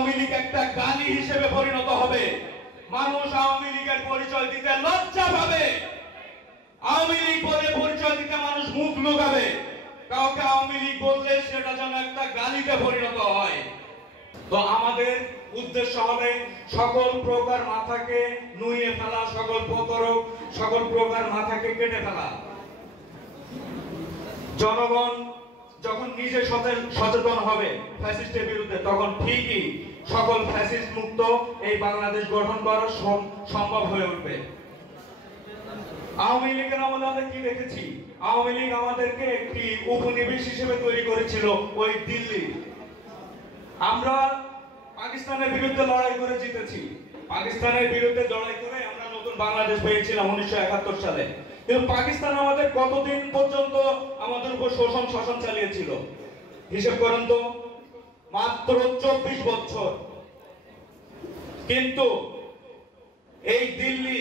আওয়ামী লীগ একটা গালি হিসেবে পরিণত হবে। মানুষ আওয়ামী লীগের পরিচয় দিতে লজ্জা পাবে। আওয়ামী লীগ বলে পরিচয় দিতে মানুষ মুখ লুকাবে। কাউকে আওয়ামী লীগ বললে সেটা যেন একটা গালিতে পরিণত হয়। তো আমাদের উদ্দেশ্য হবে সকল প্রকার মাথাকে নুয়ে ফেলা, সকল প্রকার মাথাকে কেটে ফেলা। জনগণ যখন নিজে সচেতন হবে ফ্যাসিস্টের বিরুদ্ধে, তখন ঠিকই সকল ফ্যাসিস্ট মুক্ত এই বাংলাদেশ গঠন করা সম্ভব হয়ে উঠবে। আওয়ামী লীগের আমলে আমরা কি দেখেছি? আওয়ামী লীগ আমাদেরকে একটি উপনিবেশ হিসেবে তৈরি করেছিল ওই দিল্লি। আমরা পাকিস্তানের বিরুদ্ধে লড়াই করে জিতেছি। পাকিস্তানের বিরুদ্ধে লড়াই করে আমরা নতুন বাংলাদেশ পেয়েছিলাম 1971 সালে। কিন্তু পাকিস্তান আমাদের কতদিন পর্যন্ত আমাদের উপর শোষণ শাসন চালিয়েছিল? হিসেব করেন তো, মাত্র 24 বছর। কিন্তু এই দিল্লি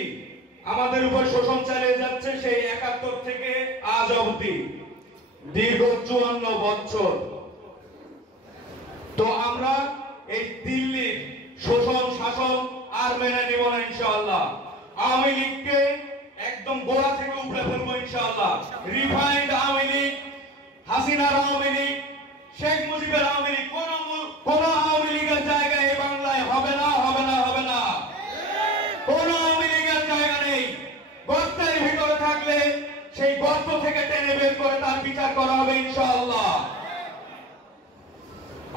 আমাদের উপর শোষণ চালিয়ে যাচ্ছে সেই 71 থেকে আজ অবধি, দীর্ঘ 54 বছর। তো আমরা এই দিল্লির শোষণ শাসন আর মেনে নিব না ইনশাআল্লাহ। আওয়ামী লীগকে একদম গোড়া থেকে উপড়ে ফেলবো ইনশাআল্লাহ। রিফাইন্ড আওয়ামী লীগ, হাসিনার আওয়ামী লীগ, শেখ মুজিবের আওয়ামী লীগ কোন আওয়ামী লীগের জায়গায় এই বাংলায় হবে না, হবে না, হবে না। কোন আওয়ামী লীগের জায়গা নেই। গর্তের ভিতরে থাকলে সেই গর্ত থেকে টেনে বের করে তার বিচার করা হবে ইনশাআল্লাহ।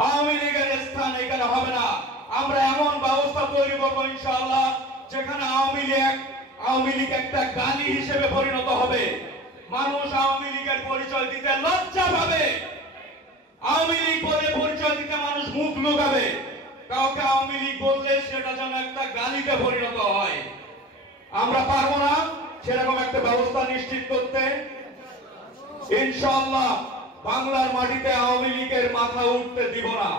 আওয়ামী লীগের স্থান এখানে হবে না। আমরা এমন ব্যবস্থা তৈরি করবো ইনশাআল্লাহ যেখানে আওয়ামী লীগ একটা গালি হিসেবে পরিণত হবে। মানুষ আওয়ামী লীগের পরিচয় দিতে লজ্জা পাবে। আওয়ামী লীগ বলে পরিচয় দিতে মানুষ মুখ লুকাবে। কাউকে আওয়ামী লীগ বললে সেটা যেন একটা গালিতে পরিণত হয়। আমরা পারবো না সেরকম একটা ব্যবস্থা নিশ্চিত করতে। ইনশাআল্লাহ বাংলার মাটিতে আওয়ামী লীগের মাথা উঠতে দিব না।